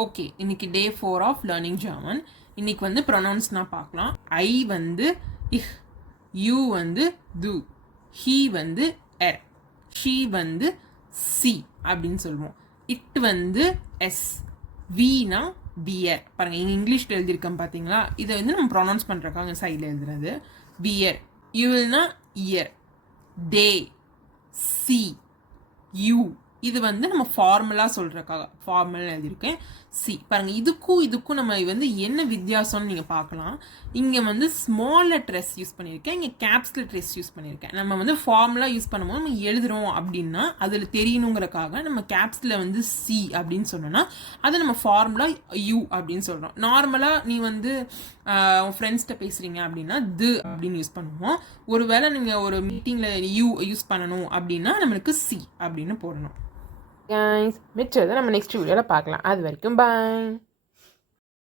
Okay, இன்னைக்கு டே 4 of learning German. இன்னைக்கு வந்து ப்ரொனவுன்ஸ்னா பார்க்கலாம். ஐ வந்து இஹ், யூ வந்து து, ஹீ வந்து எர், ஷீ வந்து சி அப்படின்னு சொல்லுவோம். இட் வந்து எஸ், வீனா பியர். பாருங்க, இங்கே இங்கிலீஷில் எழுதியிருக்கேன் பார்த்தீங்களா? இதை வந்து நம்ம ப்ரொனவுன்ஸ் பண்ணுறக்காக சைடில் எழுதுறது. பியர், யூல்னா இயர், டே, சி, யூ. இது வந்து நம்ம ஃபார்முலா சொல்கிறக்காக ஃபார்முலா எழுதியிருக்கேன். சி பாருங்கள், இதுக்கும் நம்ம வந்து என்ன வித்தியாசம்னு நீங்கள் பார்க்கலாம். இங்கே வந்து ஸ்மால் லெட்டர் எஸ் யூஸ் பண்ணியிருக்கேன், இங்கே கேப்ஸ் லெட்டர் எஸ் யூஸ் பண்ணியிருக்கேன். நம்ம வந்து ஃபார்முலா யூஸ் பண்ணும்போது நம்ம எழுதுகிறோம் அப்படின்னா அதில் தெரியணுங்கிறக்காக நம்ம கேப்ஸில் வந்து சி அப்படின்னு சொன்னோன்னா அதை நம்ம ஃபார்முலா யூ அப்படின்னு சொல்கிறோம். நார்மலாக நீ வந்து உன் ஃப்ரெண்ட்ஸ்கிட்ட பேசுகிறீங்க அப்படின்னா து அப்படின்னு யூஸ் பண்ணுவோம். ஒருவேளை நீங்கள் ஒரு மீட்டிங்கில் யூ யூஸ் பண்ணணும் அப்படின்னா நம்மளுக்கு சி அப்படின்னு போடணும். guys, மிச்சத்தை நம்ம நெக்ஸ்ட் வீடியோவில் பார்க்கலாம். அது வரைக்கும் பாய்.